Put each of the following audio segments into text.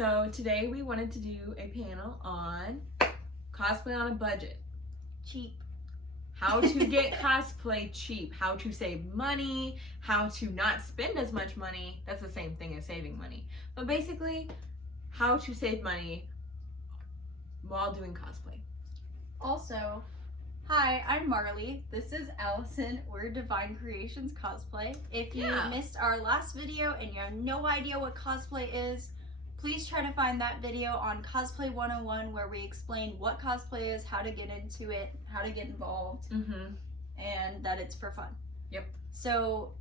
So today we wanted to do a panel on cosplay on a budget. Cheap. How to get cosplay cheap, how to save money, how to not spend as much money. That's the same thing as saving money. But basically, how to save money while doing cosplay. Also, hi, I'm Marley. This is Allison. We're Divine Creations Cosplay. If you missed our last video and you have no idea what cosplay is, please try to find that video on Cosplay 101 where we explain what cosplay is, how to get into it, how to get involved, and that it's for fun. Yep. So,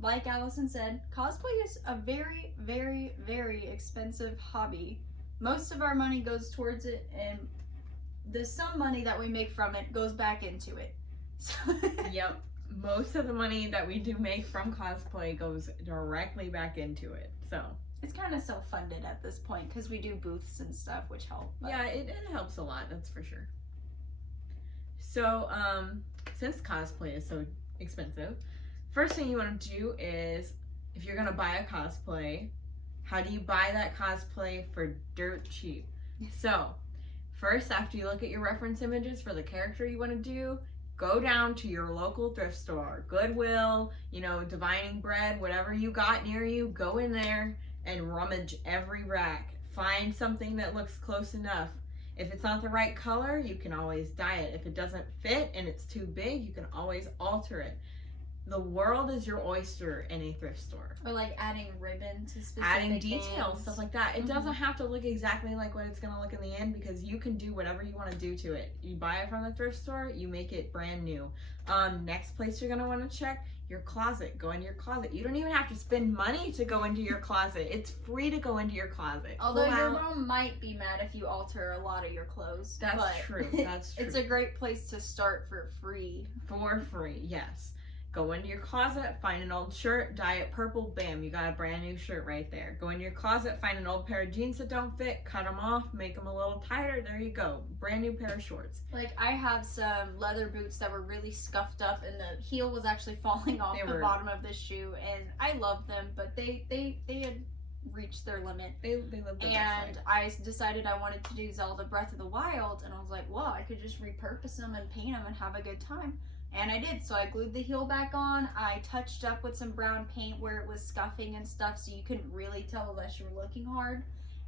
like Allison said, cosplay is a very, very, very expensive hobby. Most of our money goes towards it, and there's some money that we make from it goes back into it. So yep. Most of the money that we do make from cosplay goes directly back into it. So it's kind of self-funded at this point because we do booths and stuff, which help. But yeah, it helps a lot, that's for sure. So, since cosplay is so expensive, first thing you want to do is, if you're going to buy a cosplay, how do you buy that cosplay for dirt cheap? So, first, after you look at your reference images for the character you want to do, go down to your local thrift store, Goodwill, Divining Bread, whatever you got near you, go in there and rummage every rack. Find something that looks close enough. If it's not the right color, you can always dye it. If it doesn't fit and it's too big, you can always alter it. The world is your oyster in a thrift store. Or like adding ribbon to specific adding details, things. Stuff like that. It doesn't have to look exactly like what it's going to look in the end because you can do whatever you want to do to it. You buy it from the thrift store, you make it brand new. Next place you're going to want to check, your closet. Go into your closet. You don't even have to spend money to go into your closet. It's free to go into your closet. Although your mom might be mad if you alter a lot of your clothes. That's true. That's true. It's a great place to start for free. For free, yes. Go into your closet, find an old shirt, dye it purple, bam, you got a brand new shirt right there. Go into your closet, find an old pair of jeans that don't fit, cut them off, make them a little tighter, there you go. Brand new pair of shorts. Like, I have some leather boots that were really scuffed up and the heel was actually falling off the bottom of the shoe, and I love them, but they had reached their limit. They lived their and I decided I wanted to do Zelda Breath of the Wild, and I was like, well, I could just repurpose them and paint them and have a good time. And I did, so I glued the heel back on, I touched up with some brown paint where it was scuffing and stuff so you couldn't really tell unless you were looking hard.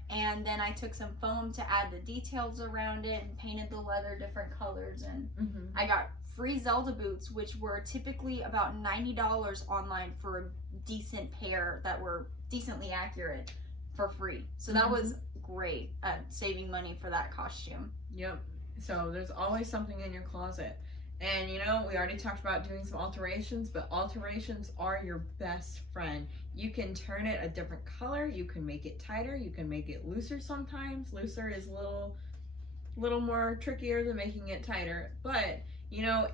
And then I took some foam to add the details around it and painted the leather different colors. And I got free Zelda boots, which were typically about $90 online for a decent pair that were decently accurate for free. So that was great at saving money for that costume. Yep, so there's always something in your closet. And we already talked about doing some alterations, but alterations are your best friend. You can turn it a different color, you can make it tighter, you can make it looser sometimes. Looser is a little more trickier than making it tighter. But,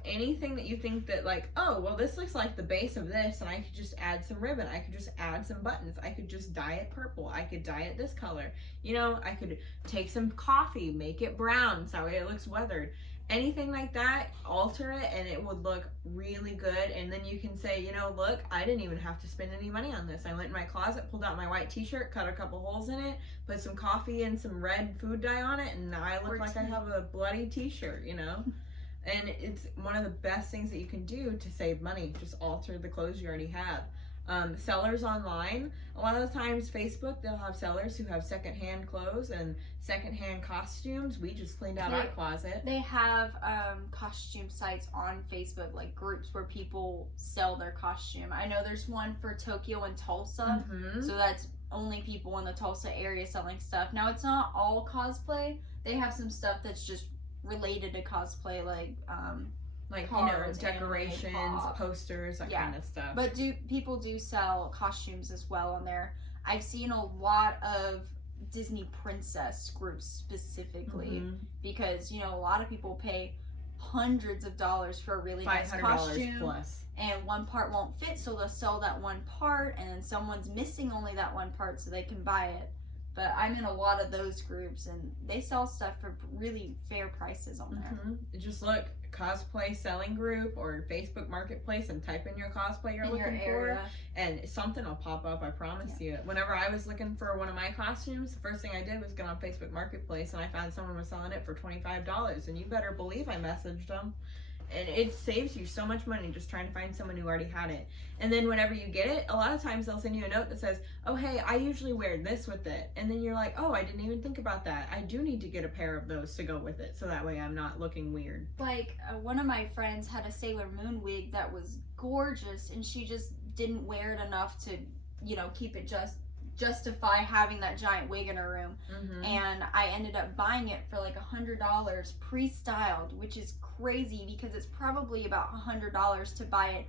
anything that you think that like, oh, well, this looks like the base of this, and I could just add some ribbon, I could just add some buttons, I could just dye it purple, I could dye it this color. I could take some coffee, make it brown, so that way it looks weathered. Anything like that, alter it and it would look really good. And then you can say, look, I didn't even have to spend any money on this. I went in my closet, pulled out my white t-shirt, cut a couple holes in it, put some coffee and some red food dye on it, and now I look like I have a bloody t-shirt, And it's one of the best things that you can do to save money. Just alter the clothes you already have. Sellers online, a lot of the times Facebook, they'll have sellers who have secondhand clothes and secondhand costumes. We just cleaned out our closet. They have costume sites on Facebook, like groups where people sell their costume. I know there's one for Tokyo and Tulsa, so that's only people in the Tulsa area selling stuff. Now, it's not all cosplay. They have some stuff that's just related to cosplay, like cards, decorations, posters, that kind of stuff. But people do sell costumes as well on there. I've seen a lot of Disney princess groups specifically because a lot of people pay hundreds of dollars for a really nice costume plus, and one part won't fit, so they'll sell that one part, and then someone's missing only that one part so they can buy it. But I'm in a lot of those groups, and they sell stuff for really fair prices on there. Just look, cosplay selling group or Facebook Marketplace, and type in your cosplay you're looking for, and something will pop up, I promise you. Whenever I was looking for one of my costumes, the first thing I did was get on Facebook Marketplace, and I found someone was selling it for $25, and you better believe I messaged them. And it saves you so much money just trying to find someone who already had it. And then whenever you get it, a lot of times they'll send you a note that says, oh, hey, I usually wear this with it. And then you're like, oh, I didn't even think about that. I do need to get a pair of those to go with it, so that way I'm not looking weird. Like, one of my friends had a Sailor Moon wig that was gorgeous, and she just didn't wear it enough to, you know, keep it justify having that giant wig in her room. And I ended up buying it for like $100 pre-styled, which is crazy because it's probably about $100 to buy it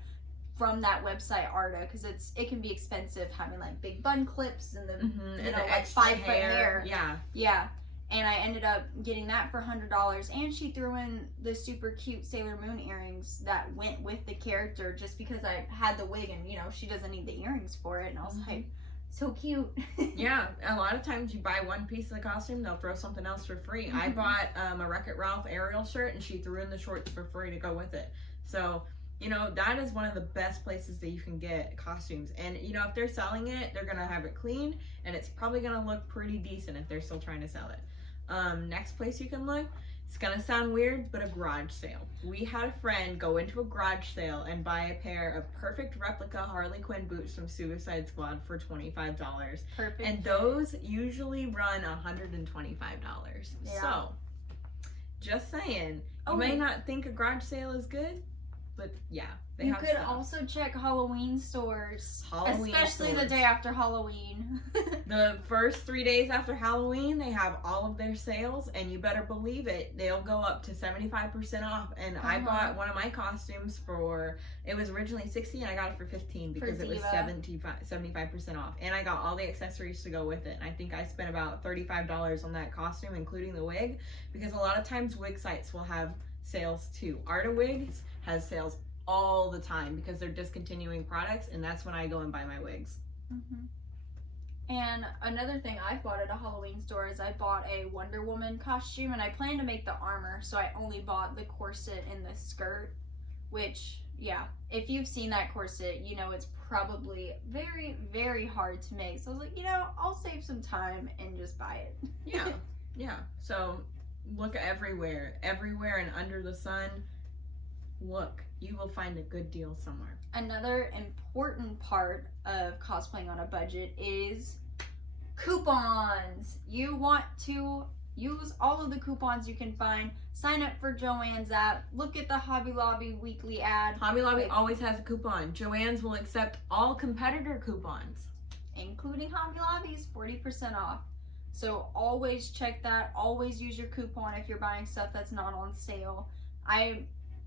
from that website Arta, because it can be expensive having like big bun clips and the you know, like 5 foot hair. Yeah. And I ended up getting that for $100, and she threw in the super cute Sailor Moon earrings that went with the character just because I had the wig, and you know, she doesn't need the earrings for it. And I was like, so cute. Yeah, a lot of times you buy one piece of the costume, they'll throw something else for free. I bought a Wreck-It Ralph Ariel shirt, and she threw in the shorts for free to go with it. So, you know, that is one of the best places that you can get costumes. And, you know, if they're selling it, they're going to have it clean, and it's probably going to look pretty decent if they're still trying to sell it. Next place you can look, it's going to sound weird, but a garage sale. We had a friend go into a garage sale and buy a pair of perfect replica Harley Quinn boots from Suicide Squad for $25. Perfect. And those usually run $125. Yeah. So, just saying, you may not think a garage sale is good, but yeah, they you have could stuff. also check Halloween stores, Halloween especially stores. the day after Halloween. The first 3 days after Halloween, they have all of their sales, and you better believe it, they'll go up to 75% off. And I bought one of my costumes for, it was originally $60, and I got it for $15 because it was 75% off. And I got all the accessories to go with it. And I think I spent about $35 on that costume, including the wig, because a lot of times wig sites will have sales too. Arta Wigs has sales all the time because they're discontinuing products, and that's when I go and buy my wigs. And another thing I bought at a Halloween store is I bought a Wonder Woman costume, and I planned to make the armor, so I only bought the corset and the skirt, which, yeah, if you've seen that corset, you know it's probably very, very hard to make. So I was like, you know, I'll save some time and just buy it. Yeah. So look everywhere and under the sun. Look, you will find a good deal somewhere. Another important part of cosplaying on a budget is coupons. You want to use all of the coupons you can find. Sign up for Joann's app. Look at the Hobby Lobby weekly ad. Hobby Lobby always has a coupon. Joann's will accept all competitor coupons, including Hobby Lobby's 40% off. So always check that. Always use your coupon if you're buying stuff that's not on sale.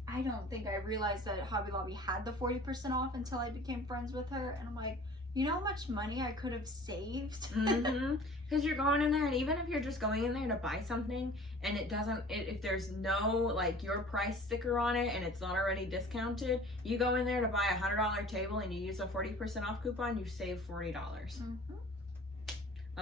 I don't think I realized that Hobby Lobby had the 40% off until I became friends with her. And I'm like, you know how much money I could have saved? Because you're going in there, and even if you're just going in there to buy something and if there's no like your price sticker on it and it's not already discounted, you go in there to buy a $100 table and you use a 40% off coupon, you save $40.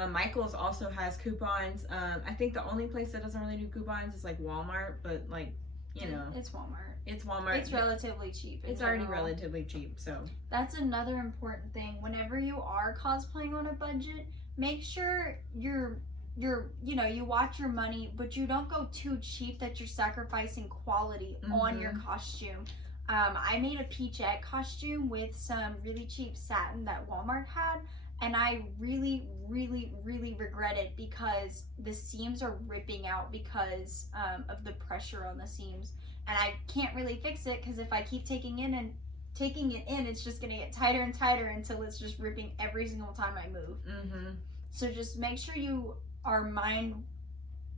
Michael's also has coupons. I think the only place that doesn't really do coupons is like Walmart, but like, you know, it's Walmart. It's relatively cheap. It's already relatively cheap, so that's another important thing. Whenever you are cosplaying on a budget, make sure you watch your money, but you don't go too cheap that you're sacrificing quality on your costume. I made a Peachette costume with some really cheap satin that Walmart had, and I really, really, really regret it because the seams are ripping out because of the pressure on the seams. And I can't really fix it because if I keep taking it in, it's just gonna get tighter and tighter until it's just ripping every single time I move. So just make sure you are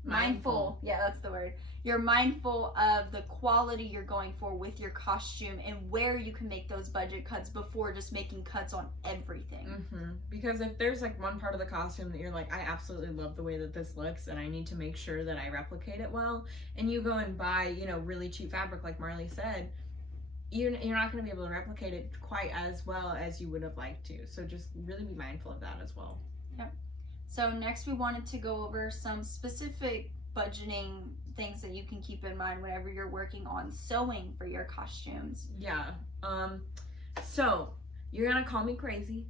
mindful. Yeah, that's the word. You're mindful of the quality you're going for with your costume and where you can make those budget cuts before just making cuts on everything. Because if there's like one part of the costume that you're like, I absolutely love the way that this looks and I need to make sure that I replicate it well, and you go and buy, you know, really cheap fabric like Marley said, you're not going to be able to replicate it quite as well as you would have liked to. So just really be mindful of that as well. Yep. So next we wanted to go over some specific budgeting things that you can keep in mind whenever you're working on sewing for your costumes. Yeah. So you're gonna call me crazy.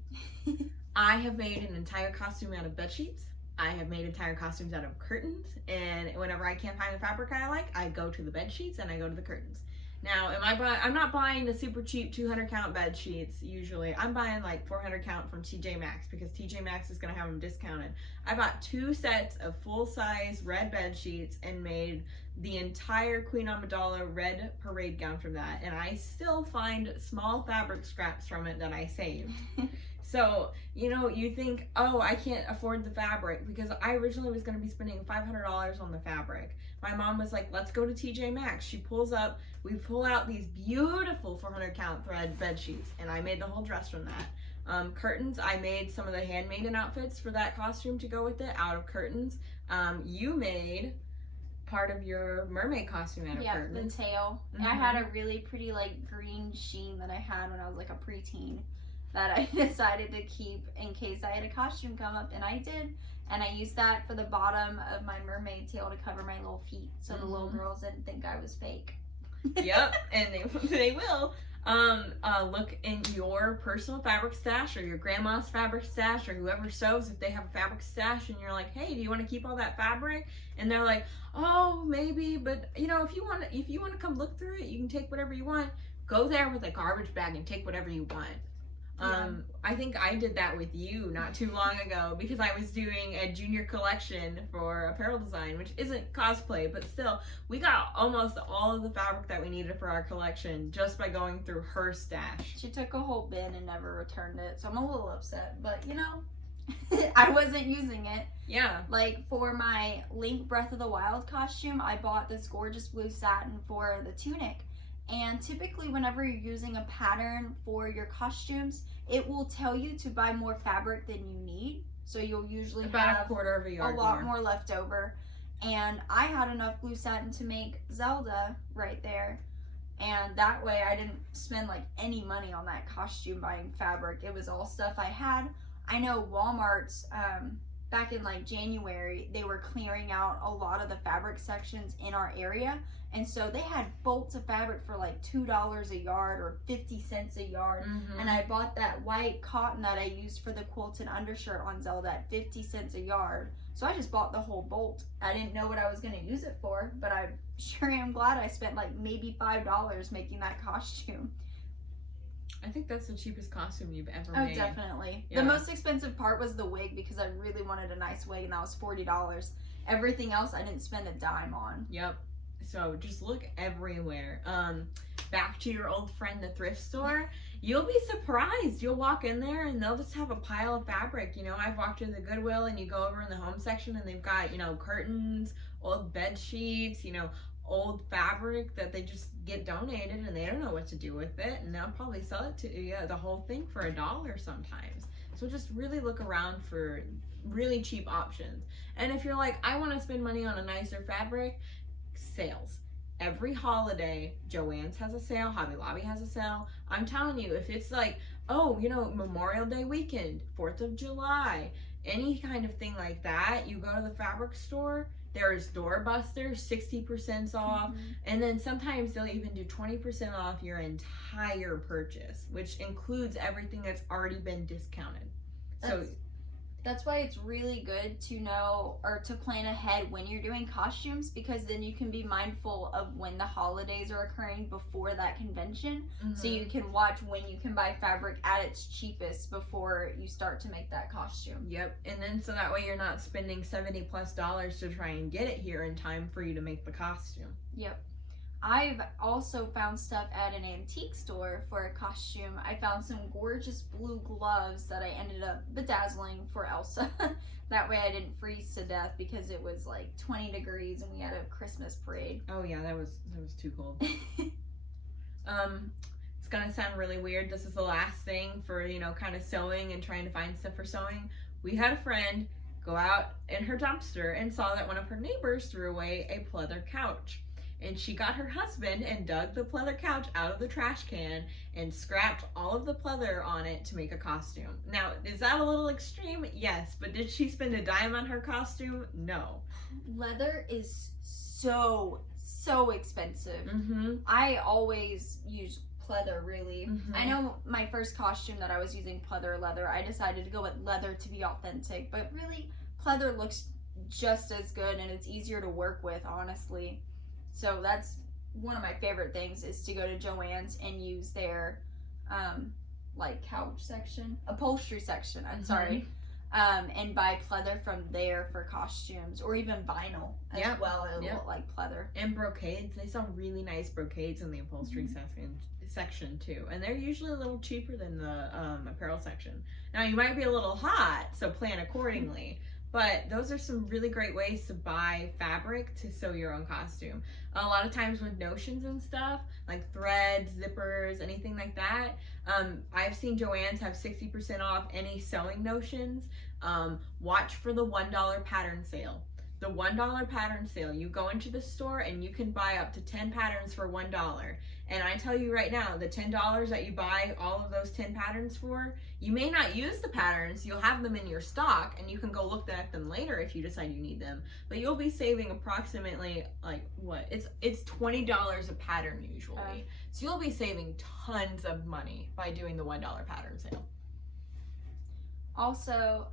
I have made an entire costume out of bed sheets. I have made entire costumes out of curtains, and whenever I can't find a fabric I like, I go to the bed sheets and I go to the curtains. Now, I'm not buying the super cheap 200 count bed sheets usually. I'm buying like 400 count from TJ Maxx because TJ Maxx is gonna have them discounted. I bought 2 sets of full size red bed sheets and made the entire Queen Amidala red parade gown from that, and I still find small fabric scraps from it that I saved. So, you know, you think, oh, I can't afford the fabric, because I originally was going to be spending $500 on the fabric. My mom was like, let's go to TJ Maxx. We pull out these beautiful 400 count thread bed sheets, and I made the whole dress from that. Curtains, I made some of the handmaiden outfits for that costume to go with it out of curtains. You made part of your mermaid costume out of curtains. The tail. I had a really pretty like green sheen that I had when I was like a preteen that I decided to keep in case I had a costume come up, and I did. And I used that for the bottom of my mermaid tail to cover my little feet, so the little girls didn't think I was fake. Yep, and they will. Look in your personal fabric stash or your grandma's fabric stash or whoever sews, if they have a fabric stash, and you're like, hey, do you want to keep all that fabric? And they're like, oh, maybe, but you know, if you want to come look through it, you can take whatever you want. Go there with a garbage bag and take whatever you want. I think I did that with you not too long ago because I was doing a junior collection for apparel design, which isn't cosplay, but still, we got almost all of the fabric that we needed for our collection just by going through her stash. She took a whole bin and never returned it, so I'm a little upset, but you know, I wasn't using it. Yeah. Like for my Link Breath of the Wild costume, I bought this gorgeous blue satin for the tunic. And typically whenever you're using a pattern for your costumes, it will tell you to buy more fabric than you need. So you'll usually about a quarter of a yard a lot more left over. And I had enough blue satin to make Zelda right there. And that way I didn't spend like any money on that costume buying fabric. It was all stuff I had. I know Walmart's, back in like January, they were clearing out a lot of the fabric sections in our area. And so they had bolts of fabric for like $2 a yard or 50 cents a yard. And I bought that white cotton that I used for the quilted undershirt on Zelda at 50 cents a yard. So I just bought the whole bolt. I didn't know what I was going to use it for, but I sure am glad I spent like maybe $5 making that costume. I think that's the cheapest costume you've ever made. made. Oh, definitely. Yeah. The most expensive part was the wig because I really wanted a nice wig, and that was $40. Everything else I didn't spend a dime on. Yep. So just look everywhere. Back to your old friend, the thrift store. You'll be surprised. You'll walk in there and they'll just have a pile of fabric. You know, I've walked in the Goodwill and you go over in the home section and they've got, you know, curtains, old bed sheets, you know, old fabric that they just get donated and they don't know what to do with it, and they'll probably sell it to you, the whole thing for $1 sometimes. So just really look around for really cheap options. And if you're like, I want to spend money on a nicer fabric, sales. Every holiday, Joann's has a sale, Hobby Lobby has a sale. I'm telling you, if it's like, oh, you know, Memorial Day weekend, 4th of July, any kind of thing like that, you go to the fabric store, there is doorbusters, 60% off, and then sometimes they'll even do 20% off your entire purchase, which includes everything that's already been discounted. That's why it's really good to know or to plan ahead when you're doing costumes, because then you can be mindful of when the holidays are occurring before that convention. So you can watch when you can buy fabric at its cheapest before you start to make that costume. Yep, and then so that way you're not spending $70+ to try and get it here in time for you to make the costume. Yep. I've also found stuff at an antique store for a costume. I found some gorgeous blue gloves that I ended up bedazzling for Elsa. That way I didn't freeze to death because it was like 20 degrees and we had a Christmas parade. Oh yeah, that was too cold. It's gonna sound really weird. This is the last thing for, you know, kind of sewing and trying to find stuff for sewing. We had a friend go out in her dumpster and saw that one of her neighbors threw away a pleather couch. and she got her husband and dug the pleather couch out of the trash can and scrapped all of the pleather on it to make a costume. Now, is that a little extreme? Yes, but did she spend a dime on her costume? No. Leather is so expensive. I always use pleather, really. I know my first costume that I was using pleather leather, I decided to go with leather to be authentic, but really pleather looks just as good and it's easier to work with, honestly. So that's one of my favorite things, is to go to Joann's and use their like couch section, upholstery section, I'm sorry, and buy pleather from there for costumes, or even vinyl as well. It look like pleather. And brocades, they sell really nice brocades in the upholstery section too, and they're usually a little cheaper than the apparel section. Now, you might be a little hot, so plan accordingly. But those are some really great ways to buy fabric to sew your own costume. A lot of times with notions and stuff, like threads, zippers, anything like that, I've seen Joann's have 60% off any sewing notions. Watch for the $1 pattern sale. The $1 pattern sale, you go into the store and you can buy up to 10 patterns for $1. And I tell you right now, the $10 that you buy all of those 10 patterns for, you may not use the patterns, you'll have them in your stock and you can go look at them later if you decide you need them. But you'll be saving approximately, like, what? It's $20 a pattern usually. So you'll be saving tons of money by doing the $1 pattern sale. Also,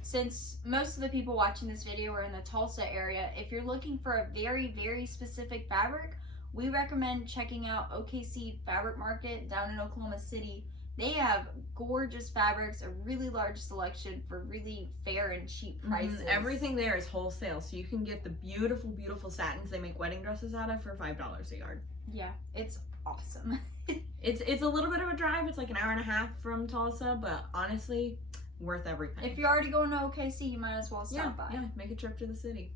since most of the people watching this video are in the Tulsa area, if you're looking for a very specific fabric, we recommend checking out OKC Fabric Market down in Oklahoma City. They have gorgeous fabrics, a really large selection for really fair and cheap prices. Everything there is wholesale, so you can get the beautiful satins they make wedding dresses out of for $5 a yard. Yeah, it's awesome. It's a little bit of a drive. It's like an hour and a half from Tulsa, but honestly, worth every penny. If you're already going to OKC, you might as well stop by. Yeah, make a trip to the city.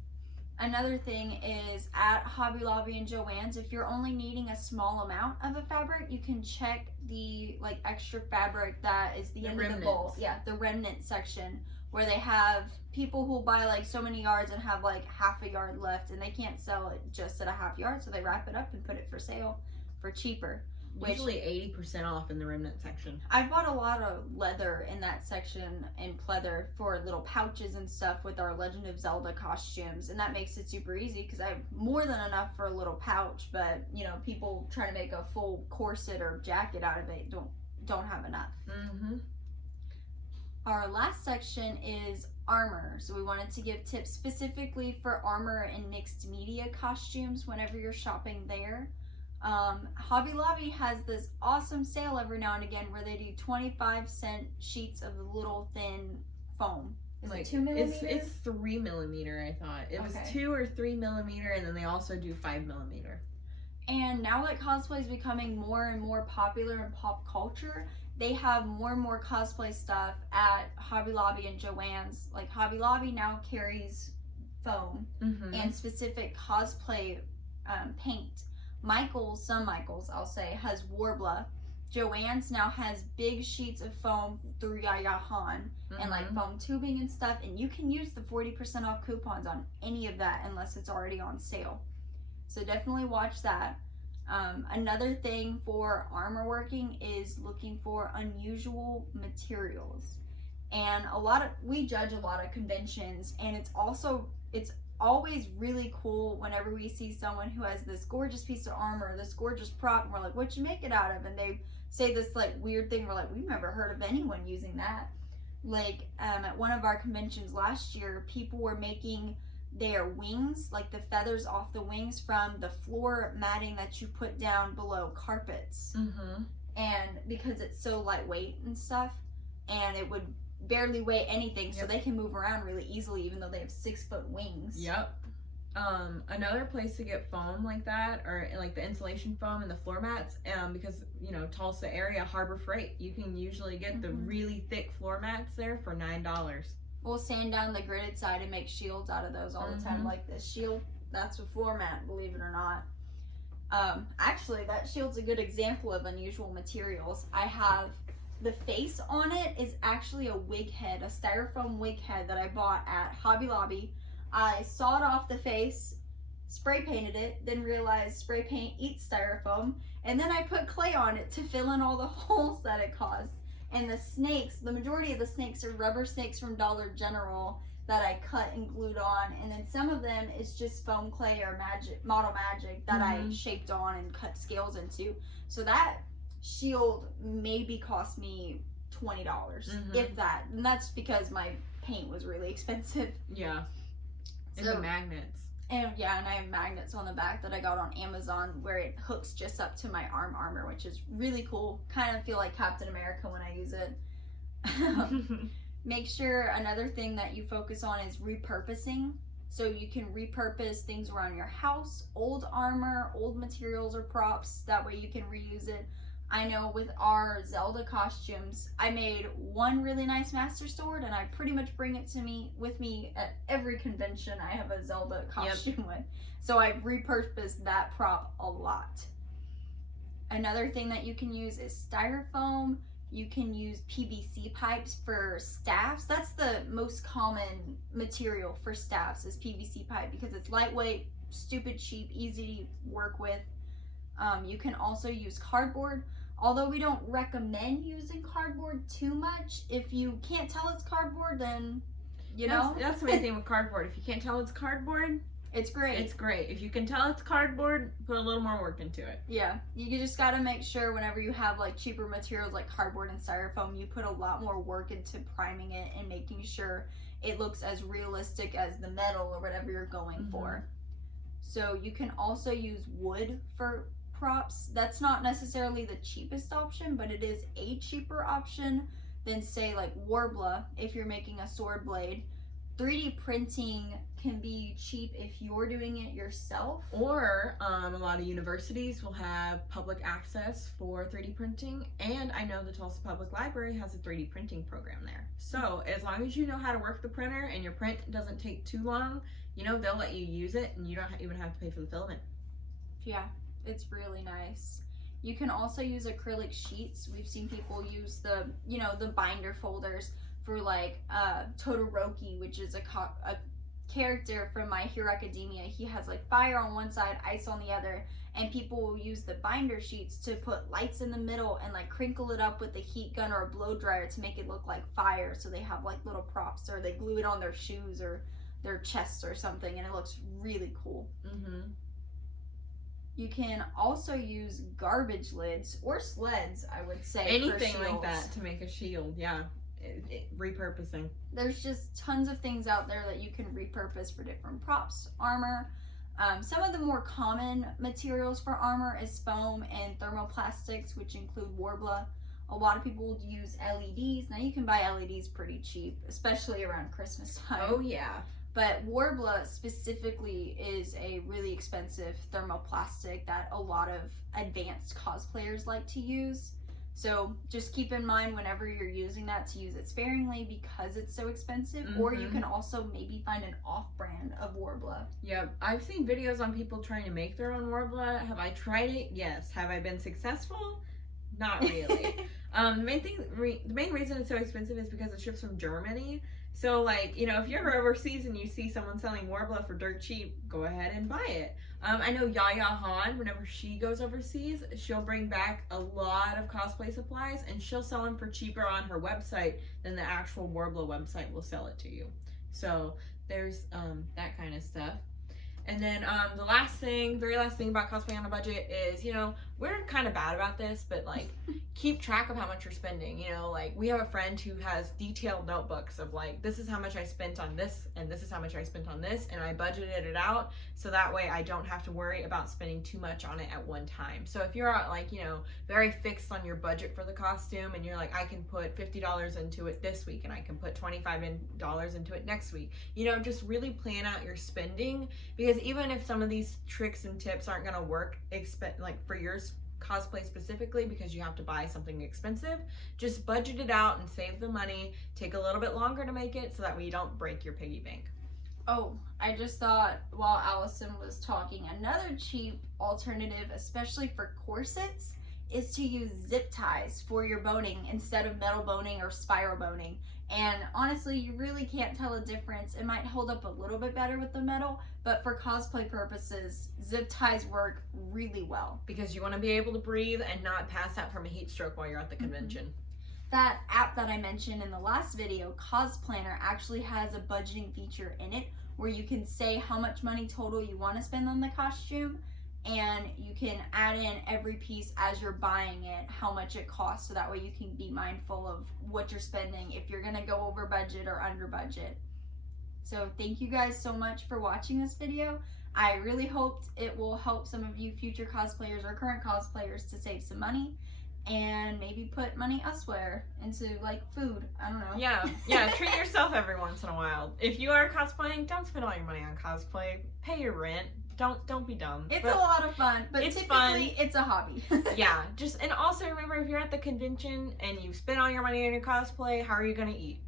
Another thing is, at Hobby Lobby and Joann's, if you're only needing a small amount of a fabric, you can check the like extra fabric that is the end of the bowl. Yeah, the remnant section, where they have people who buy like so many yards and have like half a yard left, and they can't sell it just at a half yard, so they wrap it up and put it for sale for cheaper. Usually 80% off in the remnant section. I've bought a lot of leather in that section and pleather for little pouches and stuff with our Legend of Zelda costumes, and that makes it super easy because I have more than enough for a little pouch, but you know, people trying to make a full corset or jacket out of it don't have enough. Our last section is armor, so we wanted to give tips specifically for armor and mixed media costumes whenever you're shopping there. Hobby Lobby has this awesome sale every now and again where they do 25-cent sheets of little thin foam. Is like, it 2 millimeters? It's 3 millimeter, I thought. It was 2 or 3 millimeter, and then they also do 5 millimeter. And now that cosplay is becoming more and more popular in pop culture, they have more and more cosplay stuff at Hobby Lobby and Joann's. Like, Hobby Lobby now carries foam and specific cosplay paint. Some Michaels, I'll say, has Warbler. Joann's now has big sheets of foam through Yaya Han and like foam tubing and stuff, and you can use the 40% off coupons on any of that unless it's already on sale. So definitely watch that. Another thing for armor working is looking for unusual materials. And we judge a lot of conventions, and it's always really cool whenever we see someone who has this gorgeous piece of armor, this gorgeous prop, and we're like, what'd you make it out of? And they say this like weird thing, we're like, we've never heard of anyone using that. Like at one of our conventions last year, people were making their wings, like the feathers off the wings, from the floor matting that you put down below carpets. And because it's so lightweight and stuff, and it would barely weigh anything, so they can move around really easily even though they have 6-foot wings. Another place to get foam like that, or like the insulation foam and the floor mats, because you know, Tulsa area, Harbor Freight, you can usually get the really thick floor mats there for $9. We'll sand down the gridded side and make shields out of those all the time. Like this shield, that's a floor mat, believe it or not. Actually, that shield's a good example of unusual materials. I have the face on it is actually a wig head, a styrofoam wig head that I bought at Hobby Lobby. I sawed off the face, spray painted it, then realized spray paint eats styrofoam, and then I put clay on it to fill in all the holes that it caused. And the snakes, the majority of the snakes are rubber snakes from Dollar General that I cut and glued on, and then some of them is just foam clay or model magic that I shaped on and cut scales into. So that shield maybe cost me $20, if that, and that's because my paint was really expensive. Yeah. And the magnets. And yeah, and I have magnets on the back that I got on Amazon where it hooks just up to my armor, which is really cool. Kind of feel like Captain America when I use it. Make sure another thing that you focus on is repurposing. So you can repurpose things around your house, old armor, old materials or props. That way you can reuse it. I know with our Zelda costumes, I made one really nice Master Sword, and I pretty much bring it with me at every convention I have a Zelda costume with. So I've repurposed that prop a lot. Another thing that you can use is styrofoam. You can use PVC pipes for staffs. That's the most common material for staffs is PVC pipe because it's lightweight, stupid cheap, easy to work with. You can also use cardboard. Although we don't recommend using cardboard too much, if you can't tell it's cardboard, then, you know. That's the main thing with cardboard. If you can't tell it's cardboard, it's great. It's great. If you can tell it's cardboard, put a little more work into it. Yeah. You just got to make sure whenever you have like cheaper materials like cardboard and styrofoam, you put a lot more work into priming it and making sure it looks as realistic as the metal or whatever you're going for. So you can also use wood for props. That's not necessarily the cheapest option, but it is a cheaper option than say like Warbler if you're making a sword blade. 3D printing can be cheap if you're doing it yourself. Or a lot of universities will have public access for 3D printing, and I know the Tulsa Public Library has a 3D printing program there. So as long as you know how to work the printer and your print doesn't take too long, you know, they'll let you use it and you don't even have to pay for the filament. Yeah. It's really nice. You can also use acrylic sheets. We've seen people use the, you know, the binder folders for like Todoroki, which is a character from My Hero Academia. He has like fire on one side, ice on the other, and people will use the binder sheets to put lights in the middle and like crinkle it up with a heat gun or a blow dryer to make it look like fire. So they have like little props, or they glue it on their shoes or their chests or something, and it looks really cool. You can also use garbage lids or sleds, I would say. Anything like that to make a shield, yeah. Repurposing. There's just tons of things out there that you can repurpose for different props, armor. Some of the more common materials for armor is foam and thermoplastics, which include Warbler. A lot of people use LEDs. Now you can buy LEDs pretty cheap, especially around Christmas time. Oh yeah. But Warbler specifically is a really expensive thermoplastic that a lot of advanced cosplayers like to use. So just keep in mind whenever you're using that to use it sparingly because it's so expensive. Or you can also maybe find an off-brand of Warbler. Yeah, I've seen videos on people trying to make their own Warbler. Have I tried it? Yes. Have I been successful? Not really. The main reason it's so expensive is because it ships from Germany. So, like, you know, if you're overseas and you see someone selling Warbler for dirt cheap, go ahead and buy it. I know Yaya Han, whenever she goes overseas, she'll bring back a lot of cosplay supplies and she'll sell them for cheaper on her website than the actual Warbler website will sell it to you. So, there's that kind of stuff. And then the very last thing about cosplay on a budget is, you know, we're kind of bad about this, but like keep track of how much you're spending. You know, like we have a friend who has detailed notebooks of like, this is how much I spent on this and this is how much I spent on this, and I budgeted it out so that way I don't have to worry about spending too much on it at one time. So if you're like, you know, very fixed on your budget for the costume and you're like, I can put $50 into it this week and I can put $25 into it next week, you know, just really plan out your spending, because even if some of these tricks and tips aren't going to work like for your cosplay specifically because you have to buy something expensive, just budget it out and save the money. Take a little bit longer to make it so that way you don't break your piggy bank. Oh, I just thought while Allison was talking, another cheap alternative, especially for corsets, is to use zip ties for your boning instead of metal boning or spiral boning. And honestly, you really can't tell a difference. It might hold up a little bit better with the metal, but for cosplay purposes, zip ties work really well. Because you want to be able to breathe and not pass out from a heat stroke while you're at the convention. That app that I mentioned in the last video, Cosplanner, actually has a budgeting feature in it where you can say how much money total you want to spend on the costume, and you can add in every piece as you're buying it, how much it costs, so that way you can be mindful of what you're spending if you're going to go over budget or under budget. So thank you guys so much for watching this video. I really hoped it will help some of you future cosplayers or current cosplayers to save some money and maybe put money elsewhere into like food. I don't know. Yeah, treat yourself every once in a while. If you are cosplaying, don't spend all your money on cosplay. Pay your rent. Don't be dumb. It's a lot of fun, but it's typically fun. It's a hobby. Yeah, and also remember, if you're at the convention and you spend all your money on your cosplay, how are you gonna eat?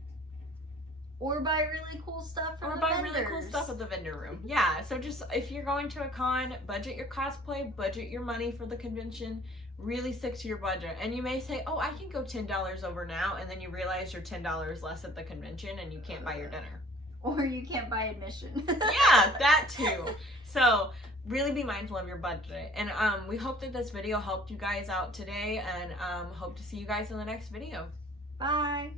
Or buy really cool stuff from or the buy vendors. really cool stuff at the vendor room. Yeah, so just if you're going to a con, budget your cosplay, budget your money for the convention, really stick to your budget. And you may say, oh, I can go $10 over now, and then you realize you're $10 less at the convention and you can't buy your dinner. Or you can't buy admission. Yeah, that too. So really be mindful of your budget. And we hope that this video helped you guys out today, and hope to see you guys in the next video. Bye.